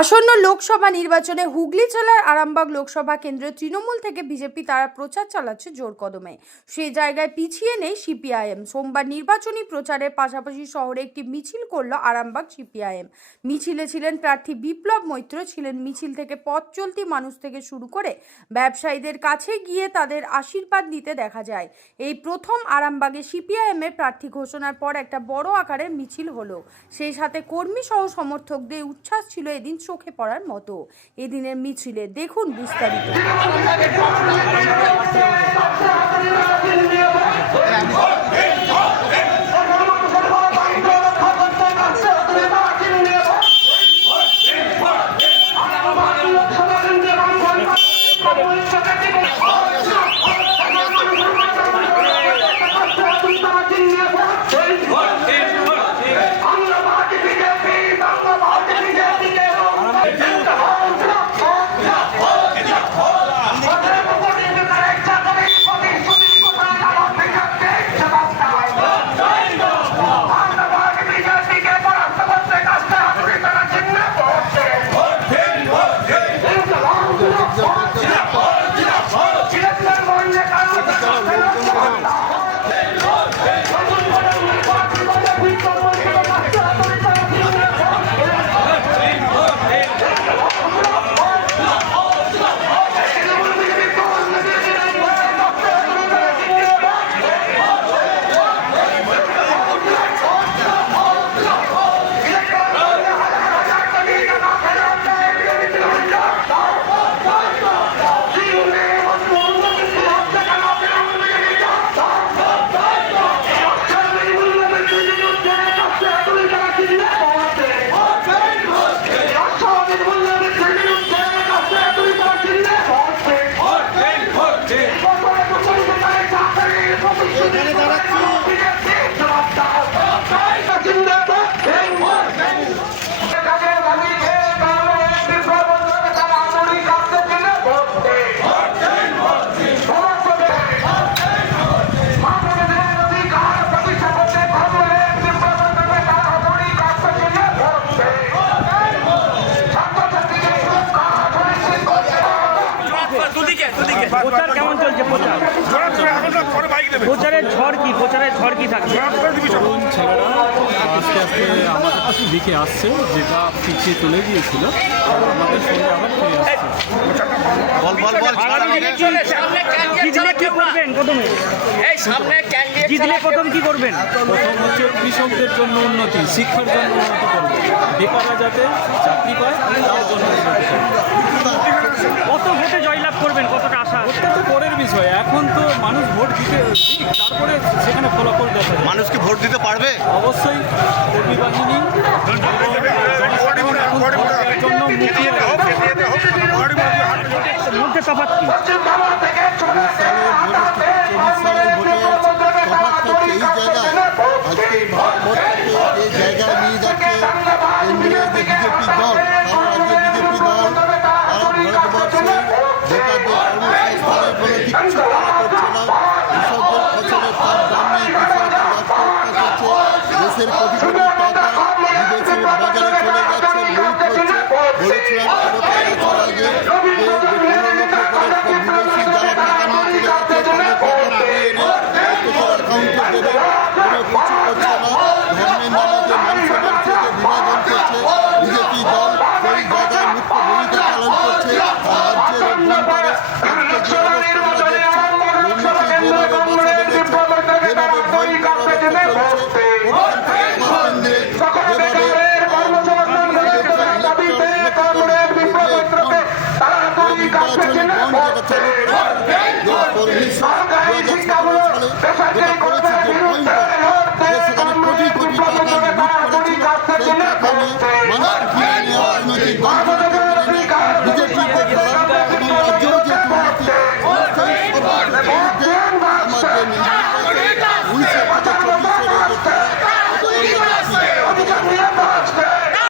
আসন্ন লোকসভা নির্বাচনে হুগলি জেলার আরামবাগ লোকসভা কেন্দ্রে তৃণমূল থেকে বিজেপি তারা প্রচার চালাচ্ছে জোর কদমে। সেই জায়গায় পিছিয়ে নেই সিপিআইএম। সোমবার নির্বাচনী প্রচারের পাশাপাশি শহরে একটি মিছিল করল আরামবাগ সিপিআইএম। মিছিলে ছিলেন প্রার্থী বিপ্লব মৈত্র, ছিলেন মিছিল থেকে পথ চলতি মানুষ থেকে শুরু করে ব্যবসায়ীদের কাছে গিয়ে তাদের আশীর্বাদ নিতে দেখা যায়। এই প্রথম আরামবাগে সিপিআইএম এর প্রার্থী ঘোষণার পর একটা বড় আকারের মিছিল হলো। সেই সাথে কর্মী সহ সমর্থকদের উচ্ছ্বাস ছিল এদিন চোখে পড়ার মতো। এদিনের মিছিলে দেখুন বিস্তারিত। প্রচার কেমন চলছে প্রচার? প্রচারের ঝড় কি? প্রচারের ঝড় কি থাকছে? তরুণ ছেলেরা আস্তে আস্তে আমাদের দিকে আসছে যেটা পিছিয়ে চলে গিয়েছিল আমাদের সঙ্গে আবার ফিরে আসছে। প্রথমে? এই সামনে ক্যান্ডিডেট জিতলে প্রথম কি করবেন? প্রথম হচ্ছে কৃষকদের জন্য উন্নতি শিক্ষার জন্য উন্নতি করবে বেকাররা যাতে চাকরি পায় তার জন্য উন্নতি কত ভোটে জয়লাভ করবেন? কতটা আশা ওটা তো পরের বিষয়। এখন তো মানুষ ভোট দিতে দিক, তারপরে সেখানে ফলাফল দেখা যায় মানুষ কি ভোট দিতে পারবে? অবশ্যই কর্মী বাহিনী জনসাধারণ এখন ভোটের জন্য মুখিয়ে রয়েছে। মধ্যে তফাৎ কি? চব্বিশ সালের ভোটের তফাৎ হচ্ছে এই জায়গায়। আজকে বেকারদের কর্মসংস্থানের কোনো কিচ্ছু তারা করছে না। কৃষকদের ফসলের তার দাম নেই দেশের কোটি কোটি টাকা বিদেশের বাজারে চলে যাচ্ছে লুট হচ্ছে। বলেছিলাম ক্ষমতায় আসার আগে যে পনেরো লক্ষ করে নির্বাচনী